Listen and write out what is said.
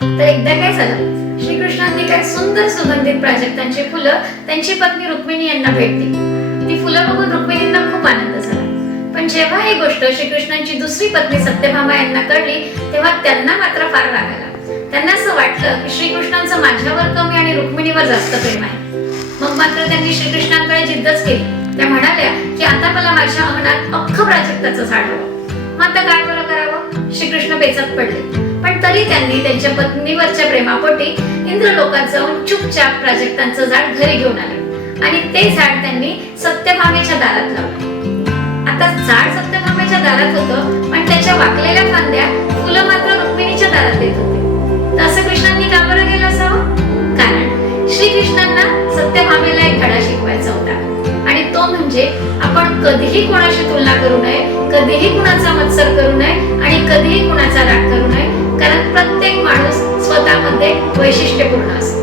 तर एकदा काय झालं, श्रीकृष्णांनी काय सुंदर सुगंधित प्राजक्तांची फुलं त्यांची पत्नी रुक्मिणी यांना भेट दिली. ती फुलं बघून रुक्मिणींना खूप आनंद झाला. पण जेव्हा ही गोष्ट श्रीकृष्णांची दुसरी पत्नी सत्यभामा यांना कळली तेव्हा त्यांना मात्र फार राग आला. त्यांना असं वाटलं की श्रीकृष्णांचं माझ्यावर कमी आणि रुक्मिणीवर जास्त प्रेम आहे. मग मात्र त्यांनी श्रीकृष्णांकडे जिद्दच केली. त्या म्हणाल्या की आता मला माझ्या अंगणात अख्खं प्राजक्ताचं झाड हवं. मग आता काय बरं करावं? श्रीकृष्ण बेचात पडले. पण तरी त्यांनी त्यांच्या पत्नीवरच्या प्रेमापोटी इंद्रलोकात जाऊन चुपचाप प्राजक्तांचं झाड घरी घेऊन आले आणि ते झाड त्यांनी सत्यभामेच्या दारात लावले. आता झाड सत्यभामेच्या दारात होतं, पण त्याच्या वाकलेल्या फांद्या फुलं मात्र रुक्मिणीच्या दारात येत होते. तर असं कृष्णांनी का बरं केलं असावं? कारण श्रीकृष्णांना सत्यभामेला एक धडा शिकवायचा होता आणि तो म्हणजे आपण कधीही कोणाशी तुलना करू नये, कधीही कुणाचा मत्सर करू नये आणि कधीही कुणाचा राग करू नये. कारण प्रत्येक माणूस स्वतःमध्ये वैशिष्ट्यपूर्ण असतो.